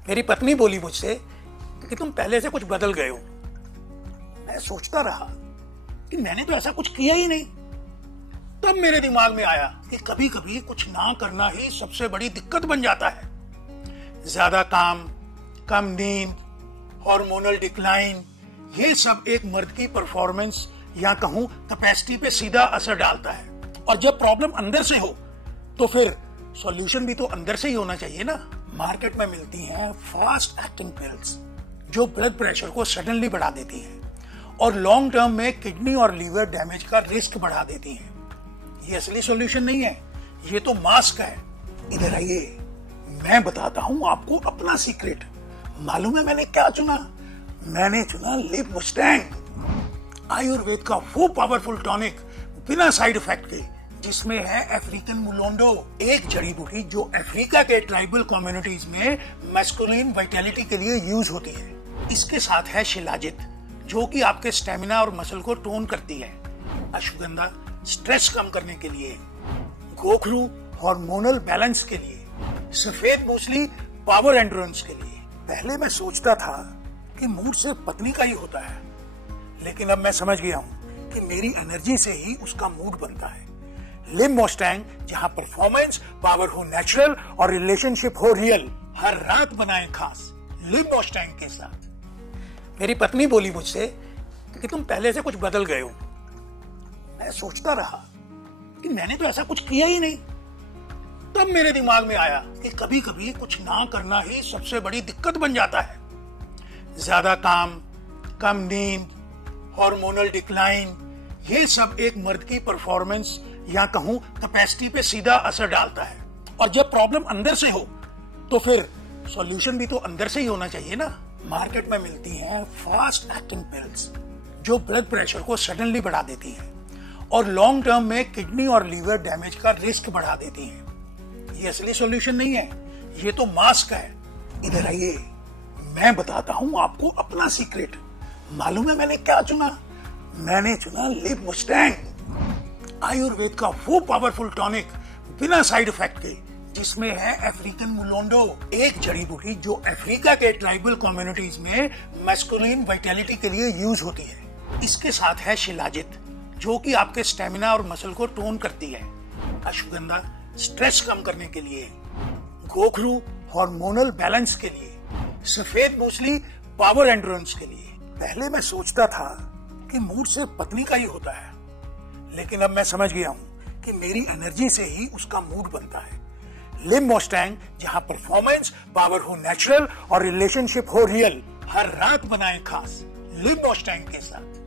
मेरी पत्नी बोली मुझसे कि तुम पहले से कुछ बदल गए हो। मैं सोचता रहा कि मैंने तो ऐसा कुछ किया ही नहीं। तब मेरे दिमाग में आया कि कभी कभी कुछ ना करना ही सबसे बड़ी दिक्कत बन जाता है। ज्यादा काम, कम नींद, हार्मोनल डिक्लाइन, ये सब एक मर्द की परफॉर्मेंस या कहूं कैपेसिटी पे सीधा असर डालता है। और जब प्रॉब्लम अंदर से हो तो फिर सॉल्यूशन भी तो अंदर से ही होना चाहिए ना। मार्केट में मिलती हैं फास्ट एक्टिंग पिल्स जो ब्लड प्रेशर को सडनली बढ़ा देती हैं और लॉन्ग टर्म में किडनी और लीवर डैमेज का रिस्क बढ़ा देती हैं। ये असली सॉल्यूशन नहीं है, ये तो मास्क है। इधर आइए, मैं बताता हूं आपको अपना सीक्रेट। मालूम है मैंने क्या चुना? मैंने चुना लिव मुस्टैंग, आयुर्वेद का वो पावरफुल टॉनिक बिना साइड इफेक्ट के, जिसमें है अफ्रीकन मुलोंडो, एक जड़ी बूटी जो अफ्रीका के ट्राइबल कम्युनिटीज में मैस्कुलिन वाइटैलिटी के लिए यूज होती है। इसके साथ है शिलाजित जो कि आपके स्टेमिना और मसल को टोन करती है, अश्वगंधा स्ट्रेस कम करने के लिए, गोखरू हार्मोनल बैलेंस के लिए, सफेद मूसली पावर एंड्योरेंस के लिए। पहले मैं सोचता था कि मूड सिर्फ पत्नी का ही होता है, लेकिन अब मैं समझ गया हूं कि मेरी एनर्जी से ही उसका मूड बनता है। लिव मुस्टैंग, जहां परफॉर्मेंस पावर हो नेचुरल और रिलेशनशिप हो रियल, हर रात बनाए खास लिव मुस्टैंग के साथ। मेरी पत्नी बोली मुझसे कि तुम पहले से कुछ बदल गए हो। मैं सोचता रहा कि मैंने तो ऐसा कुछ किया ही नहीं। तब मेरे दिमाग में आया कि कभी कभी कुछ ना करना ही सबसे बड़ी दिक्कत बन जाता है। ज्यादा काम, कम नींद, हार्मोनल डिक्लाइन, ये सब एक मर्द की परफॉर्मेंस या कहूं कैपेसिटी पे सीधा असर डालता है। और जब प्रॉब्लम अंदर से हो तो फिर सॉल्यूशन भी तो अंदर से ही होना चाहिए ना। मार्केट में मिलती हैं फास्ट एक्टिंग पिल्स जो ब्लड प्रेशर को सडनली बढ़ा देती हैं और लॉन्ग टर्म में किडनी और लीवर डैमेज का रिस्क बढ़ा देती हैं। ये असली सॉल्यूशन नहीं है, ये तो मास्क है। इधर आइए, मैं बताता हूं आपको अपना सीक्रेट। मालूम है मैंने क्या चुना? मैंने चुना लिव मुस्टैंग, आयुर्वेद का वो पावरफुल टॉनिक बिना साइड इफेक्ट के, जिसमें है अफ्रीकन मुलोंडो, एक जड़ी बूटी जो अफ्रीका के ट्राइबल कम्युनिटीज में मैस्कुलिन वाइटैलिटी के लिए यूज होती है। इसके साथ है शिलाजित जो कि आपके स्टेमिना और मसल को टोन करती है, अश्वगंधा स्ट्रेस कम करने के लिए, गोखरू हार्मोनल बैलेंस के लिए, सफेद मूसली पावर एंड्योरेंस के लिए। पहले मैं सोचता था कि मूड सिर्फ पत्नी का ही होता है, लेकिन अब मैं समझ गया हूं कि मेरी एनर्जी से ही उसका मूड बनता है। लिव मुस्टैंग, जहां परफॉर्मेंस पावर हो नेचुरल और रिलेशनशिप हो रियल, हर रात बनाए खास लिव मुस्टैंग के साथ।